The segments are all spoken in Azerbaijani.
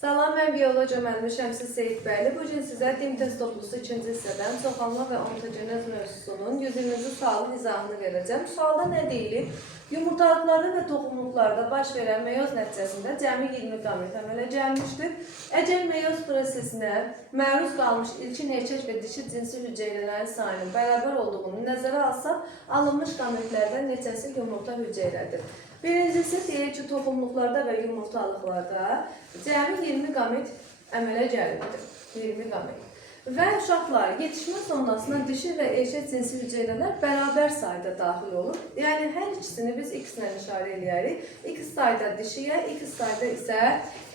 Salam, mən biyoloji müəllimi Şəmsi Seyidbəyli. Bugün sizə dim test toplusu 2-ci hissədən çoxalma və ontogenez mövzusunun 120-ci sualın izahını verəcəm. Sualda nə deyilir? Yumurtalıqlarda və toxumluqlarda baş verən meyoz nəticəsində cəmi 20 qamet əmələ gəlmişdir. Əgər meyoz prosesinə məruz qalmış ilkin erkək və dişi cinsi hüceyrələrin sayının bərabər olduğunu nəzərə alsaq, alınmış qametlərdən neçəsi yumurta hüceylədir? Birincisi deyir ki, toxumluqlarda və yumurtalıqlarda cəmi 20 qamet əmələ gəlməlidir. 20 qamet. Və uşaqlar yetişmə sonrasında dişi və erkək cinsi hüceyrələr bərabər sayda daxil olur. Yəni hər ikisini biz x ilə işarə edərik. X sayda dişiyə, x sayda isə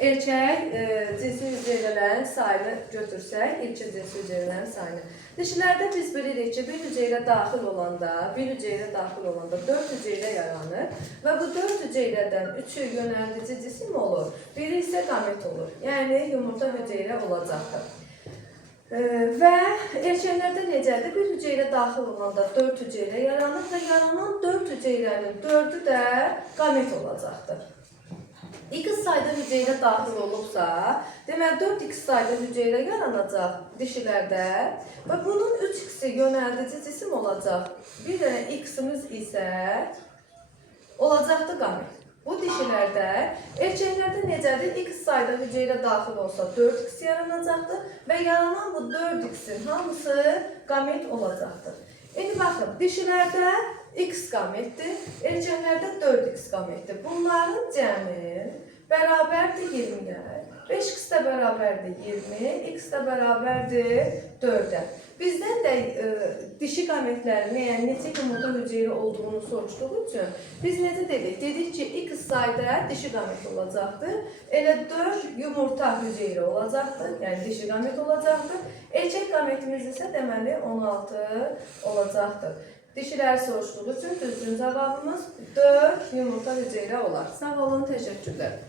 erkək cinsi hüceyrələrin sayını götürsək, erkək cinsi hüceyrələrin sayını. Dişilərdə biz bilirik ki, bir hüceyrə daxil olanda 4 hüceyrə yaranır və bu 4 hüceyrədən 3-ü yönəldici cisim olur, biri isə qamet olur. Yəni yumurta hüceyrə olacaqdır. Və erkəklərdə necədir? Bir hüceyrə daxil olanda 4 hüceyrə yaranır və yaranan 4 hüceyrənin 4-ü də qamet olacaqdır. X sayda hüceyrə daxil olubsa, deməli 4x sayda hüceyrə yaranacaq dişilərdə və bunun 3x-i yönəldici cisim olacaq. Bir dənə x-imiz isə olacaqdır qamet. Bu dişilərdə, erkəklərdə necədir? X sayda hüceyrə daxil olsa 4x yaranacaqdır və yaranan bu 4x-in hamısı qamet olacaqdır. İndi baxın, dişilərdə x qametdir, erkəklərdə 4x qametdir. Bunların cəmi bərabərdir 20-yə. 5x də bərabərdir 20, x də bərabərdir 4-ə. Bizdən də dişi qametlərin yəni neçə yumurta hüceyrə olduğunu soruşduğu üçün biz necə dedik? Dedik ki, x sayda dişi qamet olacaqdır. Elə 4 yumurta hüceyrə olacaqdır, yəni dişi qamet olacaqdır. Erkək qametimiz isə deməli 16 olacaqdır. Dişiləri soruşduğu üçün düzgün cavabımız 4 yumurta hüceyrə olar. Sağ olun, təşəkkürlər.